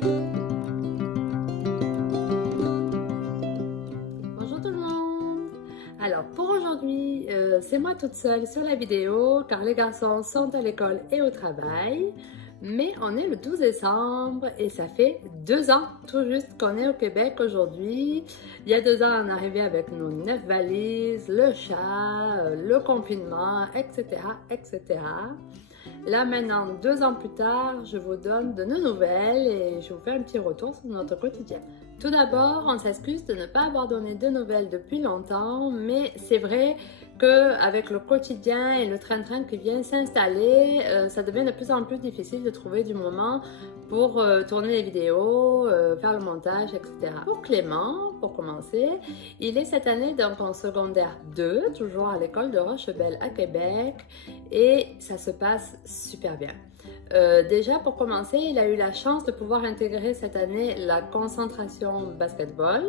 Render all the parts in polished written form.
Bonjour tout le monde. Alors pour aujourd'hui, c'est moi toute seule sur la vidéo car les garçons sont à l'école et au travail. Mais on est le 12 décembre et ça fait 2 ans tout juste qu'on est au Québec aujourd'hui. Il y a 2 ans, on est arrivé avec nos 9 valises, le chat, le confinement, etc., etc. Là maintenant, 2 ans plus tard, je vous donne de nos nouvelles et je vous fais un petit retour sur notre quotidien. Tout d'abord, on s'excuse de ne pas avoir donné de nouvelles depuis longtemps, mais c'est vrai qu'avec le quotidien et le train-train qui vient s'installer, ça devient de plus en plus difficile de trouver du moment pour tourner les vidéos, faire le montage, etc. Pour Clément, pour commencer, il est cette année donc en secondaire 2, toujours à l'école de Rochebelle à Québec, et ça se passe super bien. Déjà pour commencer, il a eu la chance de pouvoir intégrer cette année la concentration basketball.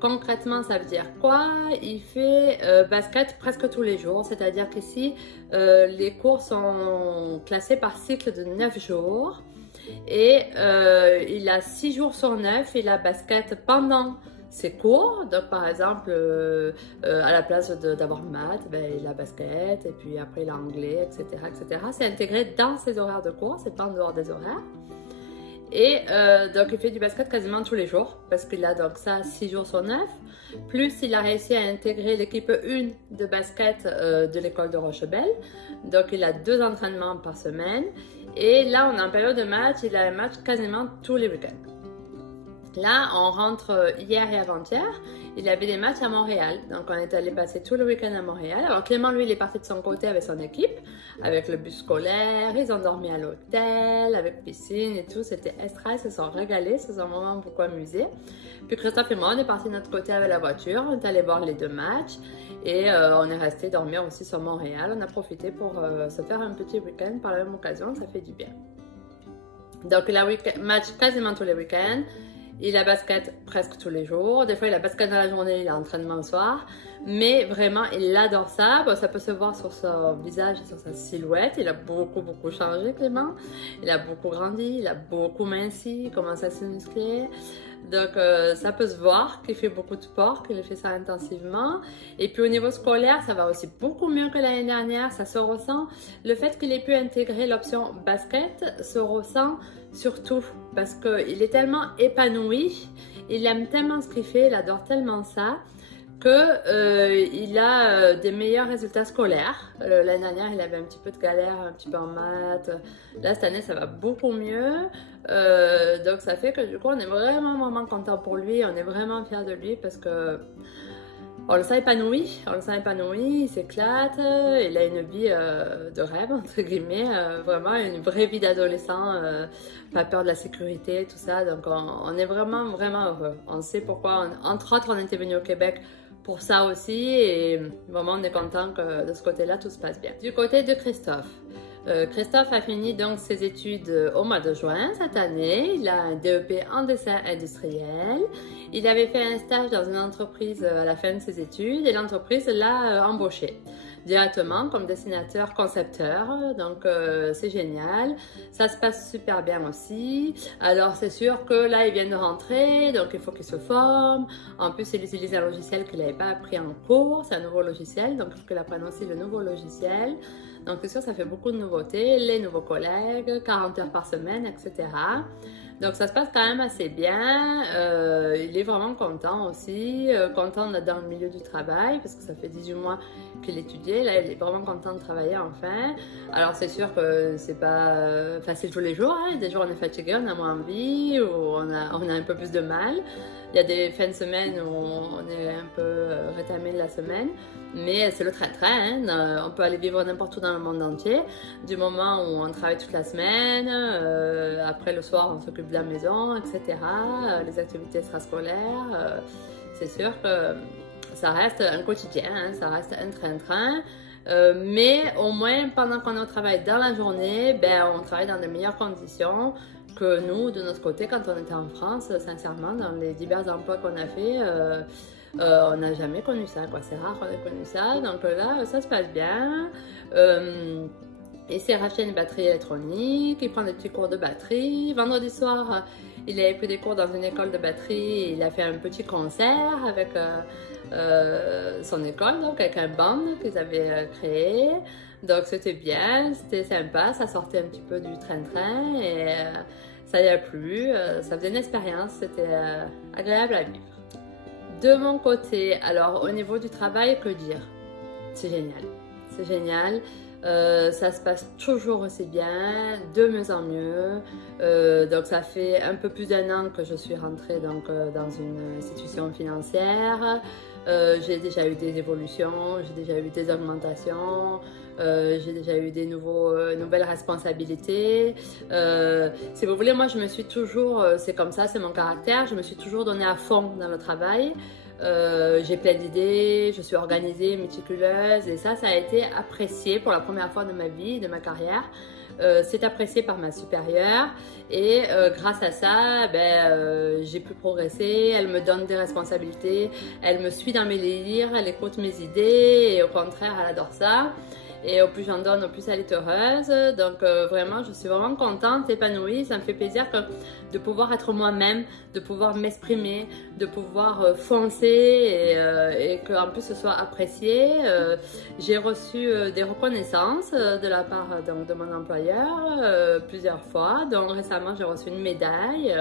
Concrètement, ça veut dire quoi? Il fait basket presque tous les jours, c'est-à-dire qu'ici, les cours sont classés par cycle de 9 jours et il a 6 jours sur 9, il a basket pendant ses cours. Donc par exemple, à la place d'avoir maths, ben, il a basket et puis après il a anglais, etc. etc. C'est intégré dans ses horaires de cours, c'est pas en dehors des horaires. Et donc il fait du basket quasiment tous les jours parce qu'il a donc ça 6 jours sur 9. Plus il a réussi à intégrer l'équipe 1 de basket de l'école de Rochebelle. Donc il a 2 entraînements par semaine. Et là on est en période de match, il a un match quasiment tous les week-ends. Là, on rentre hier et avant-hier, il avait des matchs à Montréal. Donc, on est allé passer tout le week-end à Montréal. Alors, Clément, lui, il est parti de son côté avec son équipe, avec le bus scolaire. Ils ont dormi à l'hôtel, avec piscine et tout. C'était extra, ils se sont régalés, ils se sont vraiment beaucoup amusés. Puis, Christophe et moi, on est partis de notre côté avec la voiture. On est allé voir les 2 matchs et on est resté dormir aussi sur Montréal. On a profité pour se faire un petit week-end par la même occasion. Ça fait du bien. Donc, il a match quasiment tous les week-ends. Il a basket presque tous les jours. Des fois, il a basket dans la journée, il a entraînement le soir. Mais vraiment, il adore ça. Bon, ça peut se voir sur son visage et sur sa silhouette. Il a beaucoup changé, Clément. Il a beaucoup grandi, il a beaucoup minci, il commence à se muscler. Donc, ça peut se voir qu'il fait beaucoup de sport, qu'il fait ça intensivement. Et puis, au niveau scolaire, ça va aussi beaucoup mieux que l'année dernière. Ça se ressent. Le fait qu'il ait pu intégrer l'option basket se ressent surtout parce qu'il est tellement épanoui, il aime tellement ce qu'il fait, il adore tellement ça qu'il a des meilleurs résultats scolaires. L'année dernière, il avait un petit peu de galère, un petit peu en maths. Là, cette année, ça va beaucoup mieux. Donc, ça fait que du coup, on est vraiment content pour lui. On est vraiment fiers de lui parce que on le sent épanoui, il s'éclate, il a une vie de rêve, entre guillemets, vraiment une vraie vie d'adolescent, pas peur de la sécurité, tout ça. Donc, on est vraiment heureux. On sait pourquoi, entre autres, on était venu au Québec pour ça aussi et vraiment on est content que de ce côté-là tout se passe bien. Du côté de Christophe, Christophe a fini donc ses études au mois de juin cette année. Il a un DEP en dessin industriel. Il avait fait un stage dans une entreprise à la fin de ses études et l'entreprise l'a embauché directement comme dessinateur concepteur. Donc c'est génial. Ça se passe super bien aussi. Alors c'est sûr que là il vient de rentrer, donc il faut qu'il se forme. En plus il utilise un logiciel qu'il n'avait pas appris en cours. C'est un nouveau logiciel, donc il faut qu'il apprenne aussi le nouveau logiciel. Donc c'est sûr, ça fait beaucoup de nouveautés, les nouveaux collègues, 40 heures par semaine, etc. Donc ça se passe quand même assez bien. Il est vraiment content aussi, content d'être dans le milieu du travail parce que ça fait 18 mois qu'il étudiait. Là, il est vraiment content de travailler enfin. Alors c'est sûr que c'est pas facile tous les jours. Hein. Des jours on est fatigué, on a moins envie, ou on a un peu plus de mal. Il y a des fins de semaine où on est un peu rétamé de la semaine, mais c'est le train-train. Hein. On peut aller vivre n'importe où dans le monde entier. Du moment où on travaille toute la semaine, après le soir on s'occupe de la maison, etc. Les activités extrascolaires, c'est sûr que ça reste un quotidien, hein. Ça reste un train-train. Mais au moins pendant qu'on est au travail dans la journée, ben, on travaille dans de meilleures conditions que nous, de notre côté, quand on était en France, sincèrement, dans les divers emplois qu'on a fait, on n'a jamais connu ça, quoi. C'est rare qu'on ait connu ça. Donc là, ça se passe bien. Il s'est racheté une batterie électronique, il prend des petits cours de batterie. Vendredi soir, il avait pris des cours dans une école de batterie. Il a fait un petit concert avec son école, donc avec un band qu'ils avaient créé. Donc c'était bien, c'était sympa, ça sortait un petit peu du train-train et ça lui a plu. Ça faisait une expérience, c'était agréable à vivre. De mon côté, alors au niveau du travail, que dire? C'est génial, c'est génial. Ça se passe toujours aussi bien, de mieux en mieux. Donc ça fait un peu plus d'1 an que je suis rentrée dans une institution financière. J'ai déjà eu des évolutions, j'ai déjà eu des augmentations, j'ai déjà eu des nouvelles responsabilités. Si vous voulez, moi je me suis toujours, c'est comme ça, c'est mon caractère, je me suis toujours donnée à fond dans le travail. J'ai plein d'idées, je suis organisée, méticuleuse et ça a été apprécié pour la première fois de ma vie, de ma carrière. C'est apprécié par ma supérieure et grâce à ça, j'ai pu progresser, elle me donne des responsabilités, elle me suit dans mes délires, elle écoute mes idées et au contraire, elle adore ça. Et au plus j'en donne, au plus elle est heureuse. Donc vraiment, je suis vraiment contente, épanouie. Ça me fait plaisir de pouvoir être moi-même, de pouvoir m'exprimer, de pouvoir foncer et qu'en plus ce soit apprécié. J'ai reçu des reconnaissances de la part de mon employeur plusieurs fois. Donc récemment, j'ai reçu une médaille.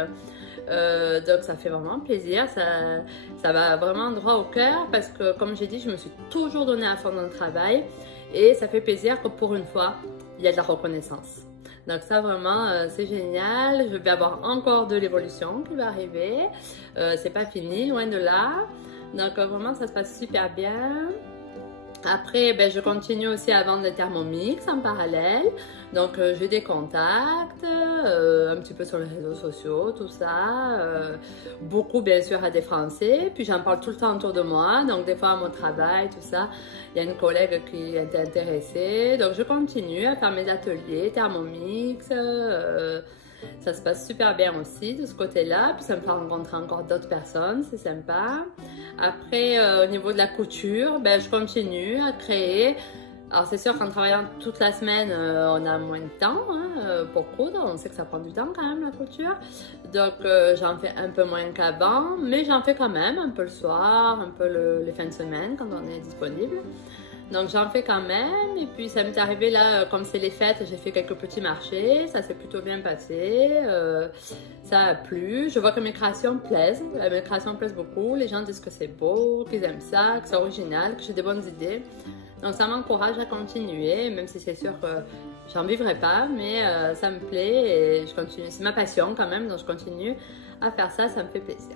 Donc ça fait vraiment plaisir, ça va vraiment droit au cœur parce que comme j'ai dit, je me suis toujours donné à fond dans le travail. Et ça fait plaisir que pour une fois, il y a de la reconnaissance. Donc ça vraiment, c'est génial. Je vais avoir encore de l'évolution qui va arriver. C'est pas fini, loin de là. Donc vraiment, ça se passe super bien. Après, je continue aussi à vendre des Thermomix en parallèle. Donc, j'ai des contacts, un petit peu sur les réseaux sociaux, tout ça. Beaucoup, bien sûr, à des Français. Puis, j'en parle tout le temps autour de moi. Donc, des fois, à mon travail, tout ça, il y a une collègue qui était intéressée. Donc, je continue à faire mes ateliers Thermomix. Ça se passe super bien aussi de ce côté-là, puis ça me fait rencontrer encore d'autres personnes, c'est sympa. Après, au niveau de la couture, je continue à créer. Alors c'est sûr qu'en travaillant toute la semaine, on a moins de temps pour coudre, on sait que ça prend du temps quand même la couture. Donc j'en fais un peu moins qu'avant, mais j'en fais quand même un peu le soir, un peu les fins de semaine quand on est disponible. Donc j'en fais quand même et puis ça m'est arrivé là, comme c'est les fêtes, j'ai fait quelques petits marchés, ça s'est plutôt bien passé, ça a plu, je vois que mes créations plaisent, mes créations plaisent beaucoup, les gens disent que c'est beau, qu'ils aiment ça, que c'est original, que j'ai des bonnes idées. Donc ça m'encourage à continuer, même si c'est sûr que j'en vivrai pas, mais ça me plaît et je continue, c'est ma passion quand même, donc je continue à faire ça, ça me fait plaisir.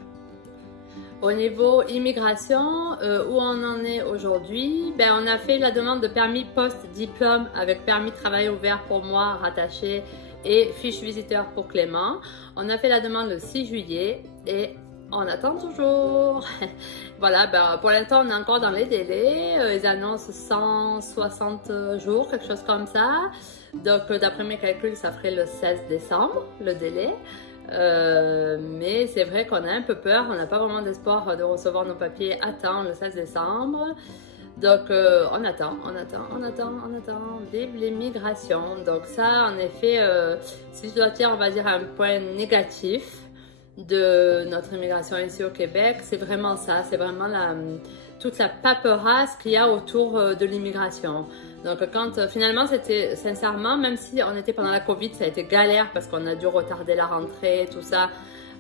Au niveau immigration, où on en est aujourd'hui, on a fait la demande de permis post-diplôme avec permis de travail ouvert pour moi rattaché et fiche visiteur pour Clément. On a fait la demande le 6 juillet et on attend toujours. Voilà, pour l'instant on est encore dans les délais, ils annoncent 160 jours, quelque chose comme ça. Donc d'après mes calculs, ça ferait le 16 décembre, le délai. Mais c'est vrai qu'on a un peu peur, on n'a pas vraiment d'espoir de recevoir nos papiers à temps le 16 décembre. Donc on attend. Vive l'immigration. Donc ça, en effet, si je dois dire, on va dire un point négatif de notre immigration ici au Québec, c'est vraiment ça, c'est vraiment toute la paperasse qu'il y a autour de l'immigration. Donc quand finalement c'était sincèrement, même si on était pendant la Covid, ça a été galère parce qu'on a dû retarder la rentrée, tout ça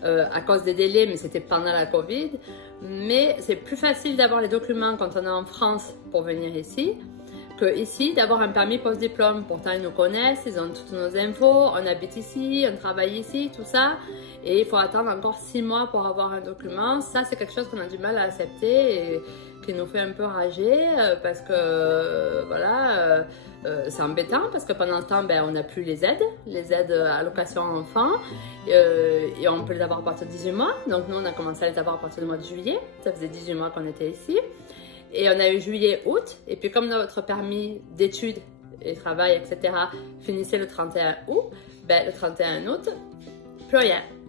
à cause des délais, mais c'était pendant la Covid. Mais c'est plus facile d'avoir les documents quand on est en France pour venir ici que ici d'avoir un permis post-diplôme. Pourtant ils nous connaissent, ils ont toutes nos infos, on habite ici, on travaille ici, tout ça. Et il faut attendre encore 6 mois pour avoir un document. Ça c'est quelque chose qu'on a du mal à accepter et qui nous fait un peu rager parce que voilà, c'est embêtant parce que pendant ce temps, on n'a plus les aides allocation enfant et on peut les avoir à partir de 18 mois. Donc nous, on a commencé à les avoir à partir du mois de juillet. Ça faisait 18 mois qu'on était ici. Et on a eu juillet, août. Et puis comme notre permis d'études et travail, etc. finissait le 31 août, le 31 août,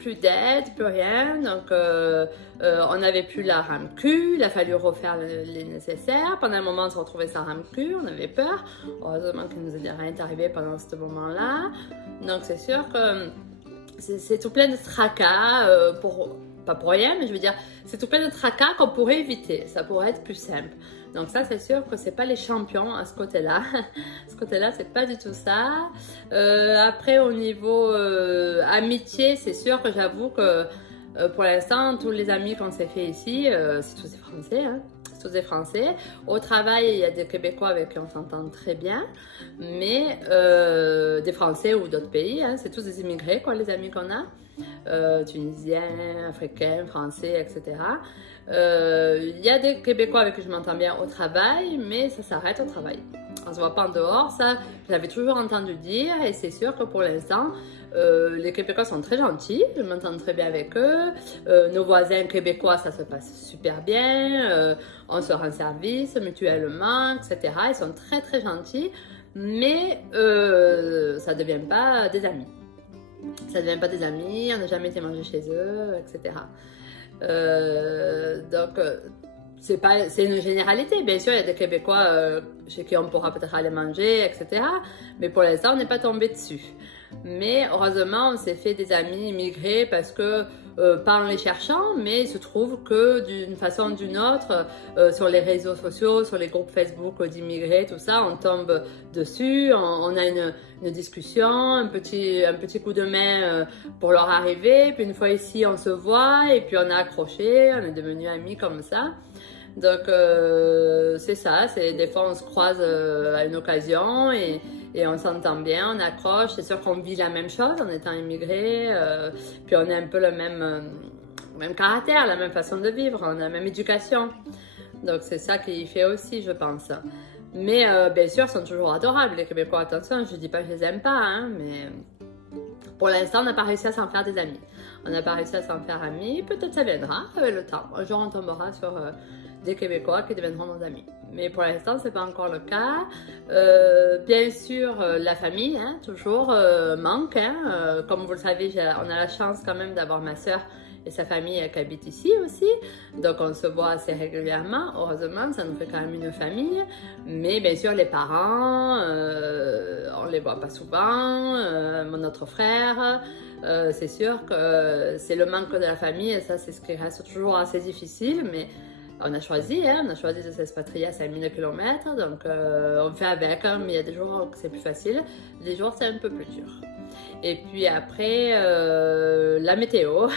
plus d'aide, plus rien. Donc, on n'avait plus la RAMQ, il a fallu refaire les nécessaires. Pendant un moment, on se retrouvait sans RAMQ, on avait peur. Heureusement qu'il nous est rien arrivé pendant ce moment-là. Donc, c'est sûr que c'est tout plein de tracas, pas pour rien, mais je veux dire, c'est tout plein de tracas qu'on pourrait éviter. Ça pourrait être plus simple. Donc ça, c'est sûr que c'est pas les champions à ce côté-là. Ce côté-là, c'est pas du tout ça. Après, au niveau amitié, c'est sûr que j'avoue que pour l'instant, tous les amis qu'on s'est fait ici, c'est tous des Français, hein. C'est tous des Français. Au travail, il y a des Québécois avec qui on s'entend très bien, mais des Français ou d'autres pays, hein, c'est tous des immigrés, quoi, les amis qu'on a. Tunisiens, Africains, Français, etc. Il y a des Québécois avec qui je m'entends bien au travail, mais ça s'arrête au travail. On ne se voit pas en dehors, ça j'avais toujours entendu dire, et c'est sûr que pour l'instant, les Québécois sont très gentils, je m'entends très bien avec eux. Nos voisins québécois, ça se passe super bien, on se rend service mutuellement, etc. Ils sont très très gentils, mais ça ne devient pas des amis. Ça ne devient pas des amis, on n'a jamais été manger chez eux, etc. Donc, c'est une généralité. Bien sûr, il y a des Québécois chez qui on pourra peut-être aller manger, etc. Mais pour l'instant, on n'est pas tombé dessus. Mais heureusement, on s'est fait des amis immigrés parce que, pas en les cherchant, mais il se trouve que d'une façon ou d'une autre, sur les réseaux sociaux, sur les groupes Facebook d'immigrés, tout ça, on tombe dessus, on a une discussion, un petit coup de main pour leur arriver. Puis une fois ici, on se voit et puis on a accroché, on est devenus amis comme ça. Donc, c'est ça, des fois on se croise à une occasion et on s'entend bien, on accroche. C'est sûr qu'on vit la même chose en étant immigré, puis on a un peu le même caractère, la même façon de vivre, on a la même éducation. Donc, c'est ça qui fait aussi, je pense. Mais bien sûr, ils sont toujours adorables, les Québécois. Attention, je ne dis pas que je les aime pas, hein, mais pour l'instant, on n'a pas réussi à s'en faire des amis. On n'a pas réussi à s'en faire amis. Peut-être ça viendra avec le temps. Un jour, on tombera sur des Québécois qui deviendront nos amis. Mais pour l'instant, ce n'est pas encore le cas. Bien sûr, la famille, hein, toujours, manque. Hein. Comme vous le savez, on a la chance quand même d'avoir ma soeur et sa famille qui habite ici aussi. Donc, on se voit assez régulièrement. Heureusement, ça nous fait quand même une famille. Mais bien sûr, les parents, on les voit pas souvent. Notre frère, c'est sûr que c'est le manque de la famille. Et ça, c'est ce qui reste toujours assez difficile. Mais on a choisi, hein, on a choisi de s'expatrier à 5000 km. Donc, on fait avec. Hein, mais il y a des jours où c'est plus facile. Des jours, c'est un peu plus dur. Et puis après, la météo.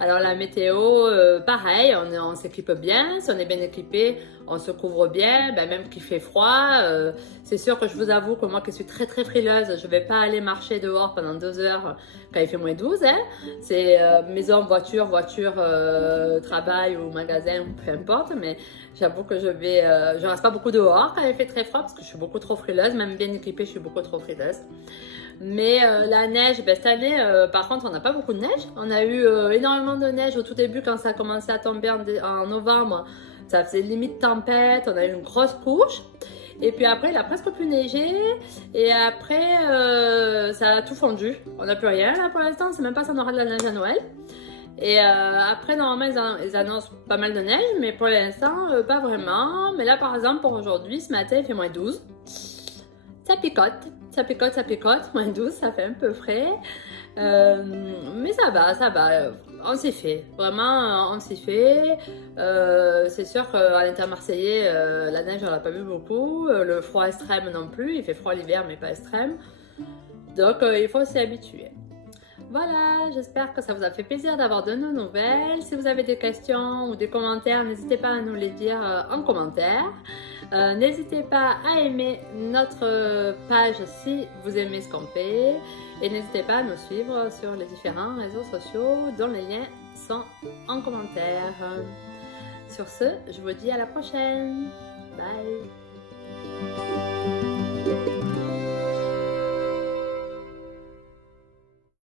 Alors la météo, pareil, on s'équipe bien. Si on est bien équipé, on se couvre bien, ben, même qu'il fait froid. C'est sûr que je vous avoue que moi qui suis très très frileuse, je ne vais pas aller marcher dehors pendant 2 heures quand il fait moins 12. Hein. C'est maison, voiture, travail ou magasin, peu importe. Mais j'avoue que je reste pas beaucoup dehors quand il fait très froid parce que je suis beaucoup trop frileuse. Même bien équipée, je suis beaucoup trop frileuse. Mais la neige, ben, cette année, par contre, on n'a pas beaucoup de neige. On a eu énormément de neige au tout début quand ça a commencé à tomber en novembre. Ça faisait limite tempête, on a eu une grosse couche. Et puis après, il a presque plus neigé. Et après, ça a tout fondu. On n'a plus rien là pour l'instant. C'est même pas si on aura de la neige à Noël. Et après, normalement, ils annoncent pas mal de neige. Mais pour l'instant, pas vraiment. Mais là, par exemple, pour aujourd'hui, ce matin, il fait moins 12. Ça picote. Ça picote, ça picote, moins 12, ça fait un peu frais. Mais ça va. On s'y fait. Vraiment, on s'y fait. C'est sûr qu'à l'Intermarseillais, la neige, on l'a pas vu beaucoup. Le froid extrême non plus. Il fait froid l'hiver, mais pas extrême. Donc, il faut s'y habituer. Voilà, j'espère que ça vous a fait plaisir d'avoir de nos nouvelles. Si vous avez des questions ou des commentaires, n'hésitez pas à nous les dire en commentaire. N'hésitez pas à aimer notre page si vous aimez ce qu'on fait. Et n'hésitez pas à nous suivre sur les différents réseaux sociaux dont les liens sont en commentaire. Sur ce, je vous dis à la prochaine. Bye!